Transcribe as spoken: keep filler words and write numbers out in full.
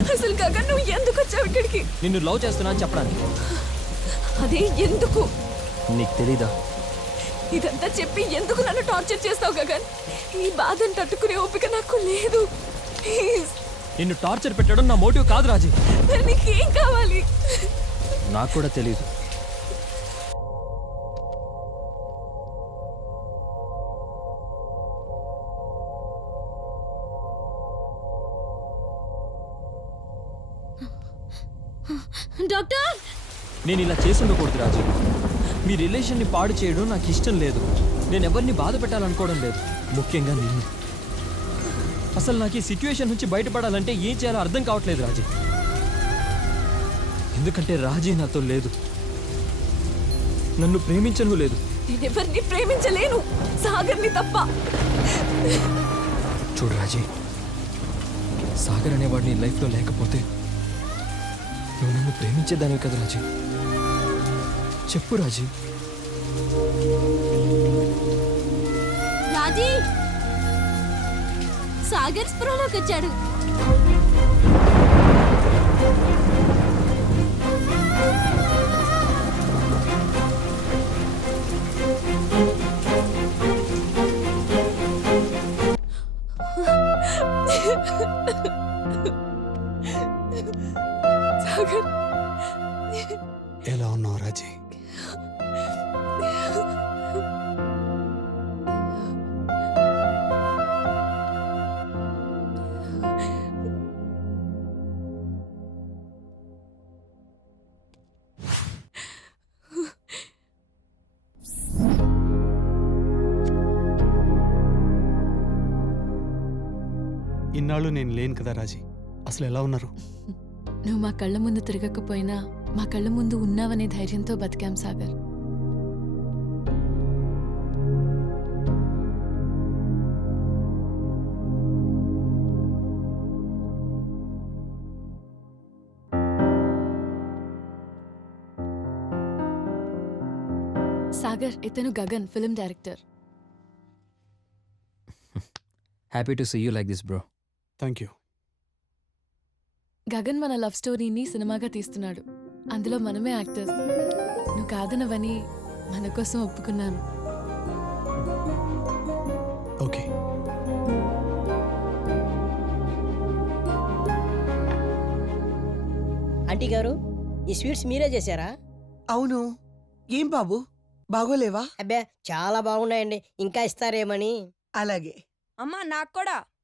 అసలు గగన్ నువ్వు ఎందుకు వచ్చావు ఇక్కడికి? నిన్ను లవ్ చేస్తున్నా అని చెప్పడానికి. అదే ఎందుకు? నీకు తెలీదా? ఇదంతా చెప్పి ఎందుకు నన్ను టార్చర్ చేస్తావు గగన్? ఈ బాధను తట్టుకునే ఓపిక నాకు లేదు. ప్లీజ్. నిన్ను టార్చర్ పెట్టడం నా మోటివ్ కాదు రాజీ. నీకేం కావాలి? నాకు కూడా తెలీదు. డాక్టర్, నేను ఇలా చేసి ఉండకూడదు రాజీ. మీ రిలేషన్ని పాడు చేయడం నాకు ఇష్టం లేదు. నేను ఎవరిని బాధ పెట్టాలనుకోవడం లేదు, ముఖ్యంగా నిన్ను. అసలు నాకు ఈ సిచ్యువేషన్ నుంచి బయటపడాలంటే ఏం చేయాలో అర్థం కావట్లేదు రాజీ. ఎందుకంటే రాజీ నాతో లేదు, నన్ను ప్రేమించను లేదు. నేనెవరిని ప్రేమించలేను, సాగర్ని తప్ప. చూడు రాజీ, సాగర్ అనేవాడు నీ లైఫ్లో లేకపోతే నువ్వు నన్ను ప్రేమించేదానివి కదా రాజీ. చెప్పు రాజీ. రాజీ, సాగర్ స్పృహలోకి వచ్చాడు. సాగర్, ఎలా ఉన్నావు రాజీ? ఇన్నాళ్ళు నేను లేను కదా రాజీ, అసలు ఎలా ఉన్నారు? నువ్వు మా కళ్ళ ముందు తిరగకపోయినా మా కళ్ళ ముందు ఉన్నావనే ధైర్యంతో బతికాం సాగర్. సాగర్, ఇతను Gagan, film director. Happy to see you like this bro. Thank you. Gagan మన లవ్ స్టోరీని సినిమాగా తీస్తున్నాడు. అందులో మనమే యాక్టర్స్. నువ్వు కాదనవని మన కోసం ఒప్పుకున్నాను. ఓకే. ఆంటీ గారు, ఈ స్వీట్స్ మీరే చేశారా? అవును. ఏం బాబు, బాగోలేవా? అబ్బే చాలా బాగున్నాయండి, ఇంకా ఇస్తారేమని. అలాగే. అమ్మా నాకు కూడా.